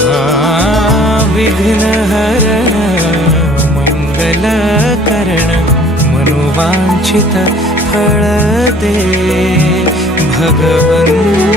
हा विघ्नहरण मङ्गलकरण मनोवाञ्छित ह भगवन्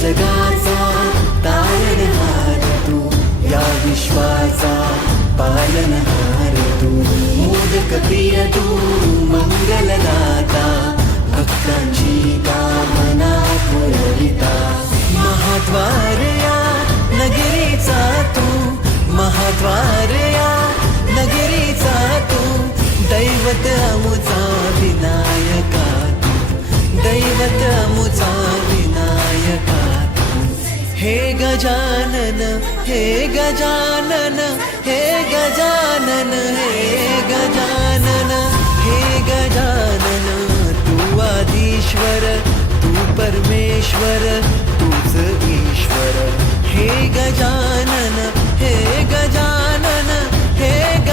जगाचा तारणहार तू. या विश्वाचा पालनहार हे गजानन हे गजानन हे गजानन हे गजानन हे गजानन।